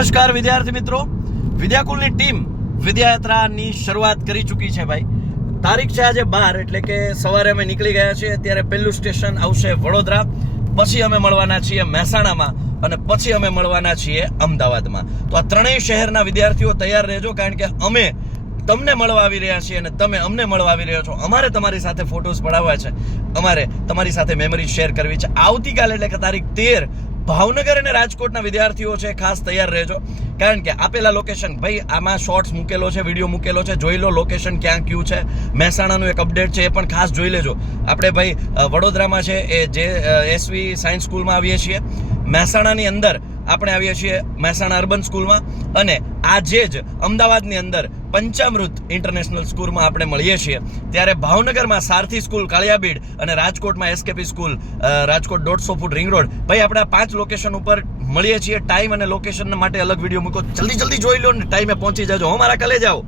નમસ્કાર વિદ્યાર્થી મિત્રો, વિદ્યાકુલની ટીમ વિદ્યાયાત્રાની શરૂઆત કરી ચૂકી છે ભાઈ. તારીખ છે આજે 12, એટલે કે સવારે અમે નીકળી ગયા છીએ. અત્યારે પહેલું સ્ટેશન આવશે વડોદરા, પછી અમે મળવાના છીએ મહેસાણામાં અને પછી અમે મળવાના છીએ અમદાવાદમાં. તો આ ત્રણેય શહેરના વિદ્યાર્થીઓ તૈયાર રહેજો, કારણ કે અમે તમને મળવા આવી રહ્યા છીએ અને તમે અમને મળવા આવી રહ્યા છો. અમારે તમારી સાથે ફોટોઝ પડાવવા છે, અમારે તમારી સાથે મેમરી શેર કરવી છે. આવતીકાલે એટલે કે તારીખ 13 ભાવનગર અને રાજકોટના વિદ્યાર્થીઓ છે, ખાસ તૈયાર રહેજો, કારણ કે આપેલા લોકેશન ભાઈ આમાં શોર્ટ્સ મૂકેલો છે, વિડીયો મૂકેલો છે, જોઈ લો લોકેશન ક્યાં કયું છે. મહેસાણાનું એક અપડેટ છે, એ પણ ખાસ જોઈ લેજો. આપણે ભાઈ વડોદરામાં છે એ જે એસવી સાયન્સ સ્કૂલમાં આવીએ છીએ, મહેસાણાની અંદર આપણે આવીએ છીએ મહેસાણા અર્બન સ્કૂલમાં, અને આજે જ અમદાવાદની અંદર પંચામૃત ઇન્ટરનેશનલ સ્કૂલમાં આપણે મળીએ છીએ. ત્યારે ભાવનગરમાં સારથી સ્કૂલ કાળિયાબીડ અને રાજકોટમાં SKP school Rajkot 150 foot ring road. ભાઈ આપણે આ 5 લોકેશન ઉપર મળીએ છીએ. ટાઈમ અને લોકેશન માટે અલગ વિડીયો મૂકો, જલ્દી જોઈ લો ને ટાઈમે પહોંચી જાજો. અમારા કલે જાઓ.